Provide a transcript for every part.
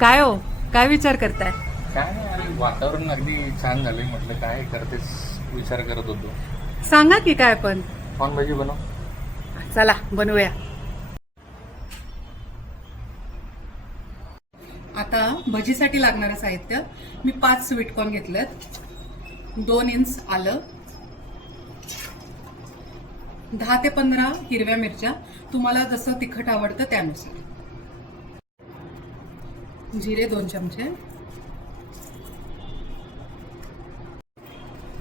काय हो, काय विचार करताय? काय नाही, अरे वातावरण अगदी छान झालंय. म्हटलं काय करतेस, विचार करत होतो. सांगा की काय पण. कॉर्न भाजी बनव. चला बनवूया. आता भजीसाठी लागणारं साहित्य मी 5 स्वीटकॉर्न घेतलेत, 2 इंच आलं, 10 ते 15 हिरव्या मिरच्या, तुम्हाला जसं तिखट आवडतं त्यानुसार, जिरे 2 चमचे,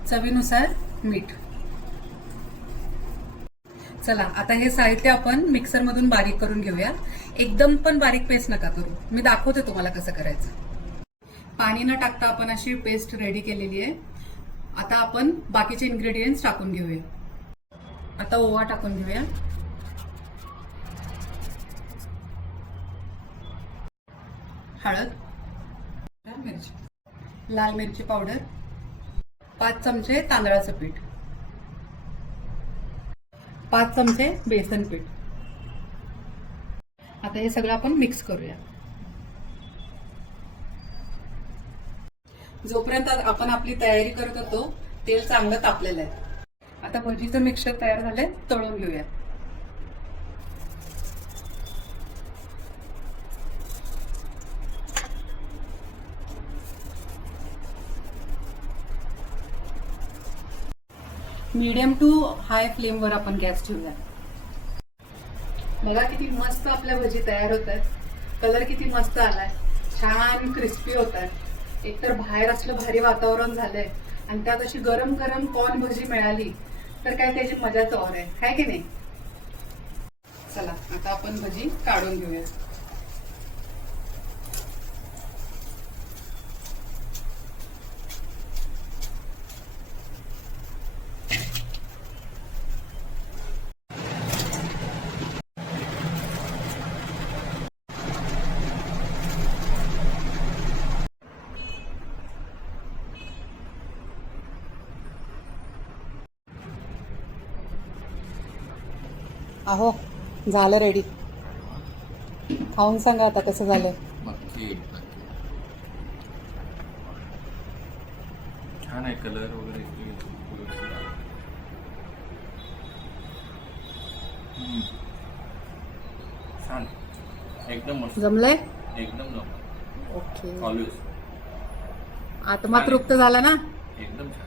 चवीनुसार मीठ. चला आता हे साहित्य आपण मिक्सर मधून बारीक करून घेऊया. एकदम पण बारीक पेस्ट नका करू, मी दाखवते तुम्हाला कसं करायचं. पाणी न टाकता आपण अशी पेस्ट रेडी केलेली आहे. आता आपण बाकीचे इन्ग्रेडियंट्स टाकून घेऊया. आता ओवा टाकून घेऊया, हळद, मिरची, लाल मिरची पावडर, 5 चमचे तांदळाचं पीठ, 5 चमचे बेसन पीठ. आता हे सगळं आपण मिक्स करूया. जोपर्यंत आपण आपली तयारी करत होतो तेल चांगलं तापलेलं आहे. आता भजीचं मिक्सचर तयार झालंय, तळून घेऊया. मीडियम टू हाय फ्लेमवर आपण गॅस ठेवूया. बघा किती मस्त आपल्या भजी तयार होत आहेत. कलर किती मस्त आलाय, छान क्रिस्पी होत आहेत. एकतर बाहेर असलं भारी वातावरण झालंय आणि त्यात अशी गरम गरम कॉर्न भजी मिळाली तर काय त्याची मजाच और आहे की नाही. चला आता आपण भजी काढून घेऊया. अहो झालं रेडी. खाऊन सांगा आता कसं झालं. नक्की नक्की. छान आहे, कलर वगैरे व्यवस्थित आहे. छान, एकदम मस्त, जमलंय. एकदम जमलं. ओके, ऑलवेज आत्मा तृप्त झाला ना. एकदम छान.